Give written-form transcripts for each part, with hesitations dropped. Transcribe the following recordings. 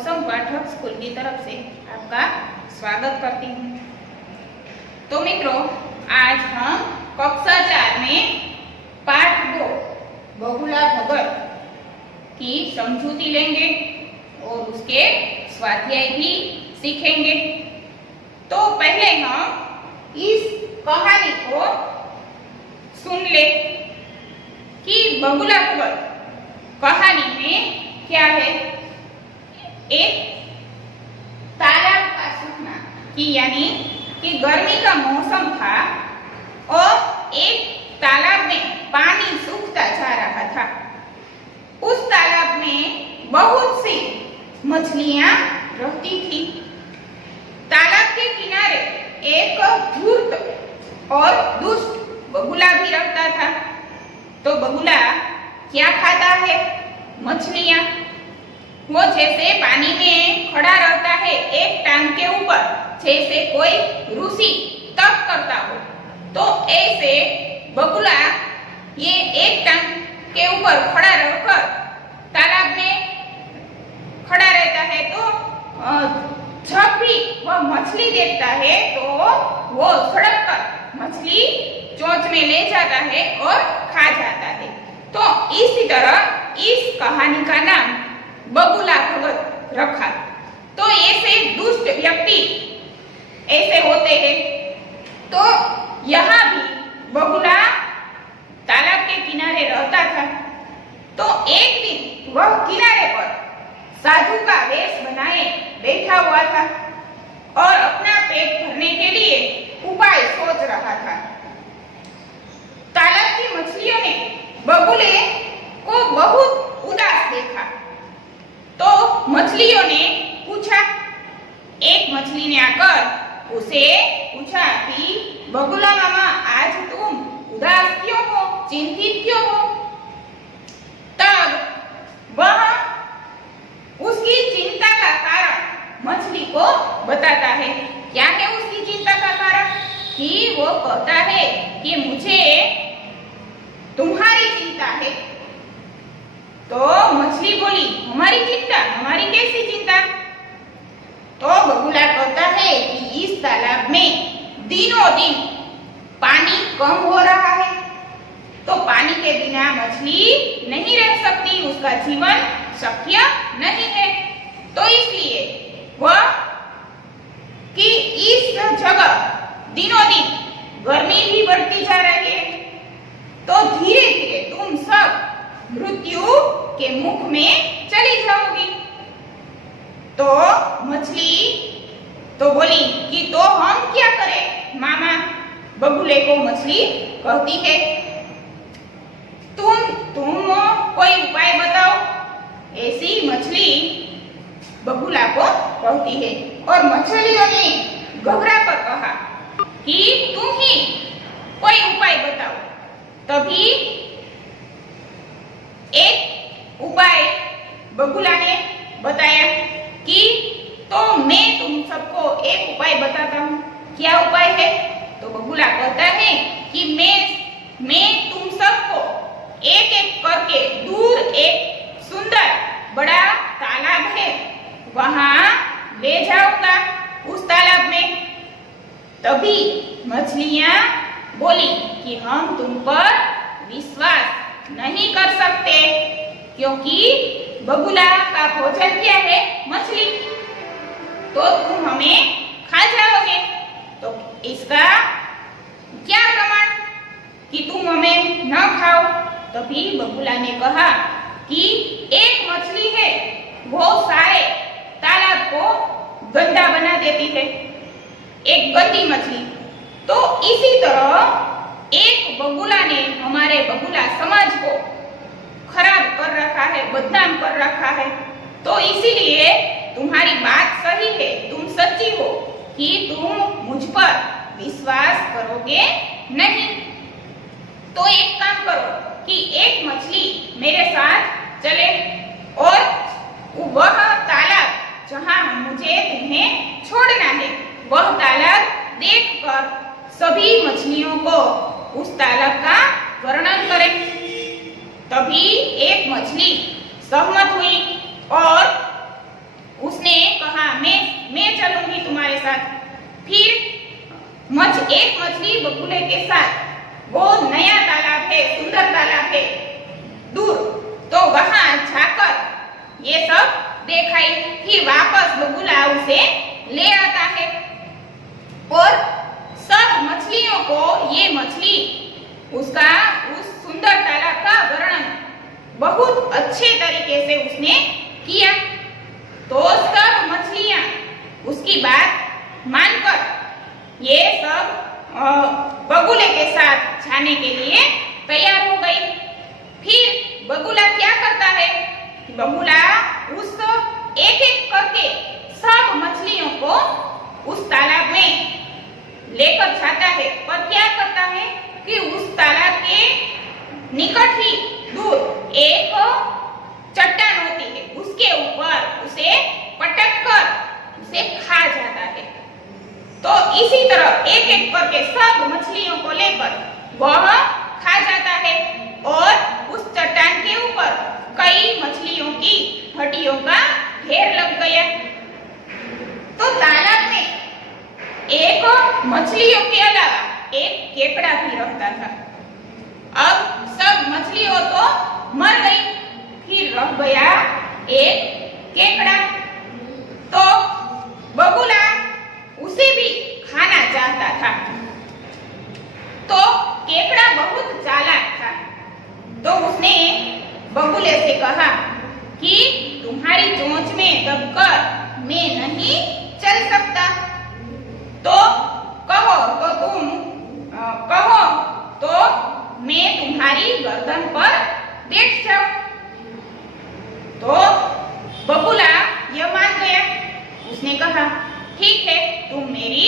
मौसम पाठक स्कूल की तरफ से आपका स्वागत करती हूँ। तो मित्रों, आज हम कक्षा 4 में पाठ 2 बहुला भगत की समझूती लेंगे और उसके स्वाध्याय भी सीखेंगे। तो पहले हम इस कहानी को सुन ले कि बहुला भगत कहानी में क्या है। एक तालाब का सूखना कि यानी कि गर्मी का मौसम था और एक तालाब में पानी सूखता जा रहा था। उस तालाब में बहुत सी मछलियां रहती थी। तालाब के किनारे एक धूर्त और दुष्ट बगुला भी रहता था। तो बगुला क्या खाता है? मछलियां। वो जैसे पानी में खड़ा रहता है एक टांग के ऊपर, जैसे कोई ऋषि तप करता हो, तो ऐसे बगुला ये एक टांग के ऊपर खड़ा रहकर तालाब में खड़ा रहता है। तो जब भी वह मछली देखता है तो वो सड़क कर मछली चोंच में ले जाता है और खा जाता है। तो इसी तरह इस कहानी का नाम बगुला भगत रखा। तो ऐसे दुष्ट व्यक्ति ऐसे होते हैं। तो यहाँ भी बगुला तालाब के किनारे रहता था। तो एक दिन वह किनारे पर साधु का वेश बनाए बैठा हुआ था और अपना पेट भरने के लिए उपाय सोच रहा था। तालाब की मछलियों ने बगुले को बहुत उदास देखा। तो मछलियों ने पूछा, एक मछली ने आकर उसे पूछा कि बगुला मामा, आज तुम उदास क्यों हो, चिंतित क्यों हो? तब वह उसकी चिंता का कारण मछली को बताता है। क्या है उसकी चिंता का कारण? कि वो कहता है कि मुझे तुम्हारी चिंता है। तो मछली बोली, हमारी चिंता? हमारी कैसी चिंता? तो बगुला कहता है कि इस तालाब में दिनों दिन पानी कम हो रहा है। तो पानी के बिना मछली नहीं रह सकती, उसका जीवन शक्य नहीं है। तो इसलिए वह कि इस जगह दिनों दिन गर्मी भी बढ़ती जा रही है, तो धीरे धीरे तुम सब मृत्यु के मुख में चली जाओगी। तो मछली तो बोली कि तो हम क्या करें मामा? बगुले को मछली कहती है, तुम कोई उपाय बताओ। ऐसी मछली बगुला को कहती है। और मछलियों ने घबरा कर कहा कि तुम ही कोई उपाय बताओ। तभी एक उपाय बगुला ने बताया कि तो मैं तुम सबको एक उपाय बताता हूँ। क्या उपाय है? तो बगुला कहता है कि मैं तुम सबको एक एक करके दूर एक सुंदर बड़ा तालाब है, वहां ले जाऊंगा, उस तालाब में। तभी मछलियां बोली कि हम तुम पर विश्वास नहीं कर सकते, क्योंकि बगुला का भोजन क्या है? मछली। तो तुम हमें खा जाओगे। तो इसका क्या प्रमाण कि तुम हमें न खाओ? तभी बगुला ने कहा कि एक मछली है, वो सारे तालाब को गंदा बना देती है, एक गंदी मछली। तो इसी तरह एक बगुला ने हमारे बगुला समाज को खराब कर रखा है, बदनाम कर रखा है। तो इसीलिए तुम्हारी बात सही है, तुम सच्ची हो कि तुम मुझ पर विश्वास करोगे नहीं। तो एक काम करो कि एक मछली मेरे साथ चले और वह तालाब जहां मुझे तुम्हें छोड़ना है, वह तालाब देखकर सभी मछलियों को उस तालाब का वर्णन करें। तभी एक मछली सहमत हुई और उस बगुले के साथ वो नया तालाब है, सुंदर तालाब है दूर, तो वहां जाकर ये सब देखाई। फिर वापस बगुला उसे ले आता है और सब मछलियों को ये मछली उसका उस सुंदर तालाब का वर्णन बहुत अच्छे तरीके से उसने किया। तो सब मछलियां उसकी बात मानकर ये सब बगुले के साथ जाने के लिए तैयार हो गई। फिर बगुला क्या करता है? बगुला उस एक एक करके सब मछलियों को उस तालाब में लेकर जाता है, पर क्या करता है कि उस तालाब के निकट ही दूर एक चट्टान होती है, उसके ऊपर उसे पटक कर उसे खा जाता है। तो इसी तरह एक एक करके सब मछलियों को लेकर वह खा जाता है और उस चट्टान के ऊपर कई मछलियों की हड्डियों का ढेर लग गया। तो तालाब में एक मछलियों के अलावा एक केकड़ा भी रहता था। अब सब मछलियों तो मर गई, फिर रह गया एक केकड़ा। तो बगुला उसे भी खाना चाहता था। तो केकड़ा बहुत चालाक था, तो उसने बगुले से कहा कि तुम्हारी चोंच में दबकर मैं नहीं चल सकता, तो कहो तो मैं तुम्हारी गर्दन पर बैठ जाऊं। तो बगुला यह मान गया। उसने कहा ठीक है, तुम मेरी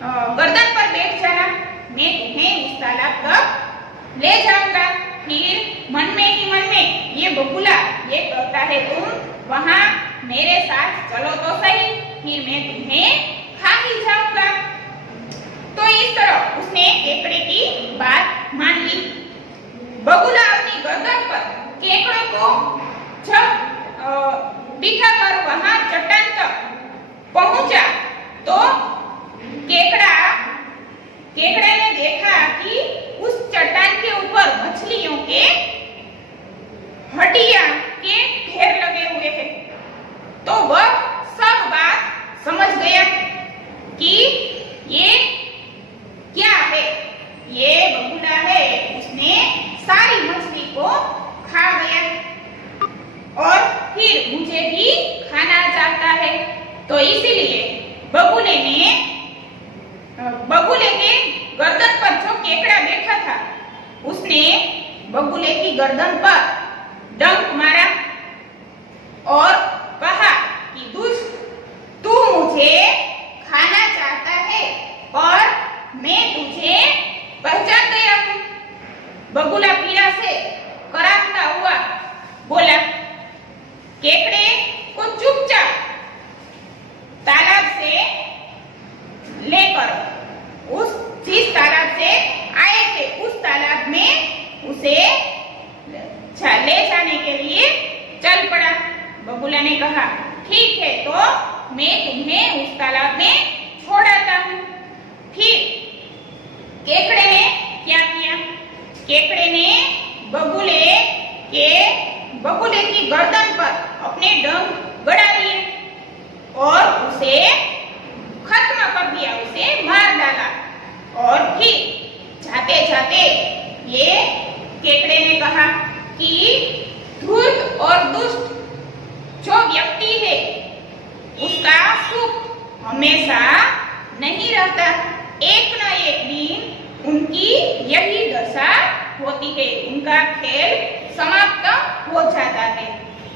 गर्दन पर बैठ जाना, मैं तुम्हें उस तालाब तक ले जाऊंगा। फिर मन में ये बगुला ये कहता है तुम वहां मेरे साथ चलो तो सही, फिर मैं तुम्हें खा ही जाऊंगा। तो इस तरह उसने केकड़े की बात मान ली। बगुला अपनी गर्दन पर केकड़े को जब बिठा कर वहां चट्टान तक पहुंचा तो केकड़े ने देखा कि उस चट्टान के ऊपर मछलियों के हड्डियां के ढेर लगे हुए हैं। तो वह सब बात समझ गया कि ये क्या है, ये बगुला है, उसने सारी मछली को खा गया और फिर मुझे भी खाना चाहता है। तो इसीलिए बगुले के गर्दन पर जो केकड़ा बैठा था उसने बगुले की गर्दन पर डंक मारा और कहा कि दुष्ट, तू मुझे खाना चाहता है और मैं तुझे पहचान गया हूं। बगुला पीड़ा से कराहता हुआ बोला। केकड़े को चुपचाप तालाब से लेकर जिस तालाब से आए थे उस तालाब में उसे ले जाने के लिए चल पड़ा। बगुला ने कहा ठीक है, तो मैं तुम्हें उस तालाब में छोड़ आता हूं। फिर केकड़े ने क्या किया? केकड़े ने बगुले की गर्दन पर अपने डंक गड़ा दिए और उसे खत्म कर दिया, उसे मार डाला। और फिर जाते जाते ये केकड़े ने कहा कि धूर्त और दुष्ट जो व्यक्ति है उसका सुख हमेशा नहीं रहता, एक न एक दिन उनकी यही दशा होती है, उनका खेल समाप्त हो जाता है।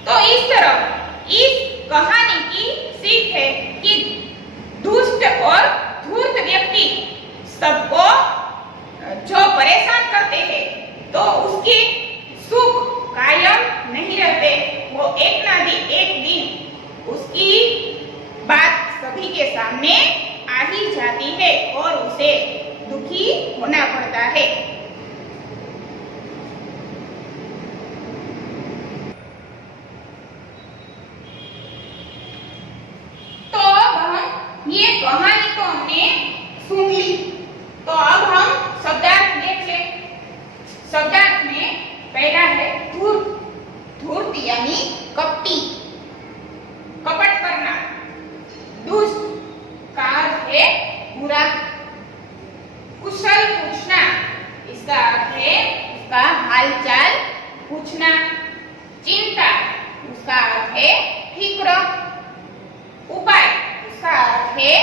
तो इस तरह इस कहानी की सीख है कि दुष्ट और धूर्त व्यक्ति सबको जो परेशान करते हैं तो उसके सुख कायम नहीं रहते, वो एक दिन उसकी बात सभी के सामने आ ही जाती है और उसे दुखी होना पड़ता है। तो ये कहानी तो हमने सुन ली, तो अब बुरा। कुशल पूछना, इसका अर्थ है उसका हालचाल पूछना। चिंता, उसका अर्थ है फिक्र। उपाय, उसका अर्थ है